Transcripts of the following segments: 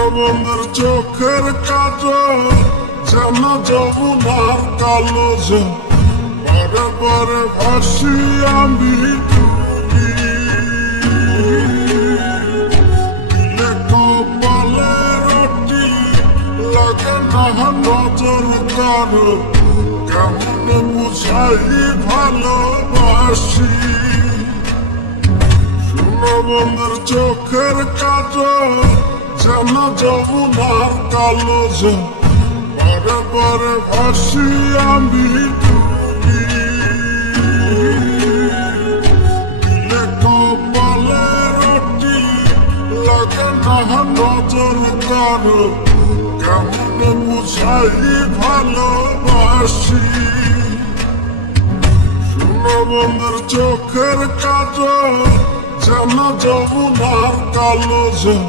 বন্ধুর চোখের কাজল যেন যমুনার কালো জল, পরে পরে ভাসি আমি ডুবি। দিলে কপালে রটি লাগে না নজর কারো, কেমনে বুঝাই ভালোবাসি। বন্ধুর চোখের কাজল যেন যমুনার কালো জল, পরে পরে ভাসি আমি ডুবি। দিলে কপালে রটি লাগে না নজর কারো, কেমনে বুঝাই ভালোবাসি। বন্ধুর চোখের কাজল যেন যমুনার কালো জল,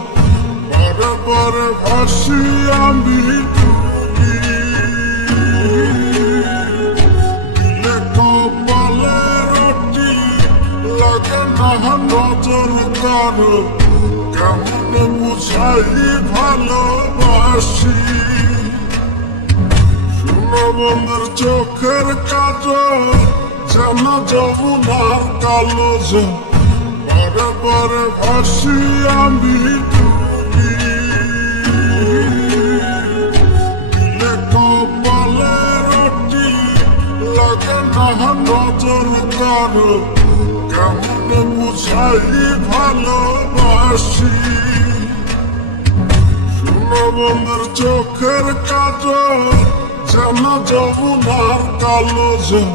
পরে পরে ভাসি আমি ডুবি। দিলে কপালে রটি লাগে না নজর কারো, কেমনে বুঝাই ভালোবাসি। বন্ধুর চোখের কাজল যেন যমুনার কালো জল, পরে পরে ভাসি আমি ডুবি। দিলে কপালে রটি লাগে না নজর কারো, কেমনে বুঝাই ভালোবাসি। বন্ধুর চোখের কাজল যেন যমুনার কালো জল,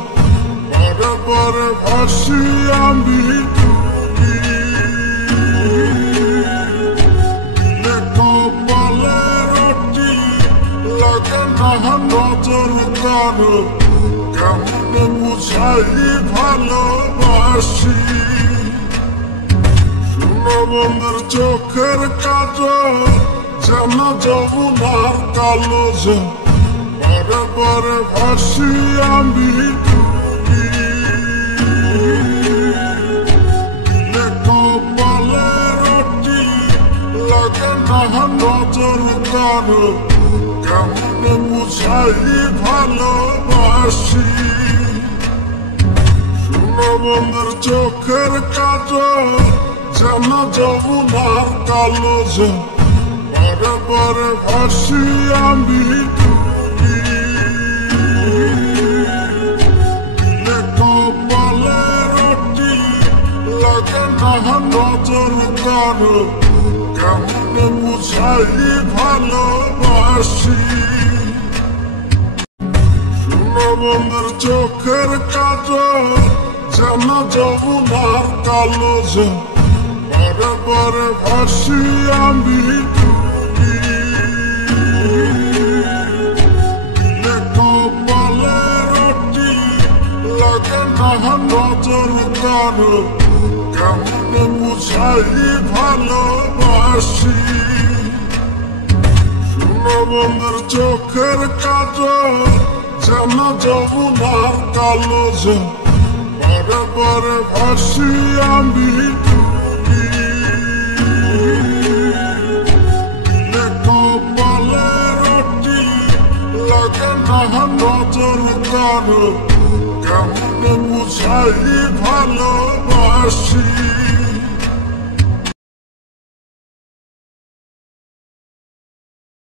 পরে পরে ভাসি আমি ডুবি। দিলে কপালে রটি লাগে না নজর কারো, কেমনে বুঝাই ভালোবাসি। বন্ধুর চোখের কাজল যেন যমুনার কালো জল, পরে পরে ভাসি আমি ডুবি। দিলে কপালে রটি লাগে না নজর কারো, কেমনে বুঝাই ভালোবাসি। বন্ধুর চোখের কাজল যেন যমুনার কালো জল, পরে পরে ভাসি আমি ডুবি। দিলে কপালে রটি লাগে না নজর কারো, কেমনে বুঝাই ভালোবাসি। বন্ধুর চোখের কাজল যেন যমুনার কালো জল, পরে পরে ভাসি আমি ডুবি। দিলে কপালে রটি লাগে না নজর কারো, কেমনে বুঝাই ভালোবাসি। বন্ধুর চোখের কাজল যেন যমুনার কালো জল, পরে পরে ভাসি আমি ডুবি। দিলে কপালে রটি লাগে না নজর কারো, কেমনে বুঝাই ভালোবাসি।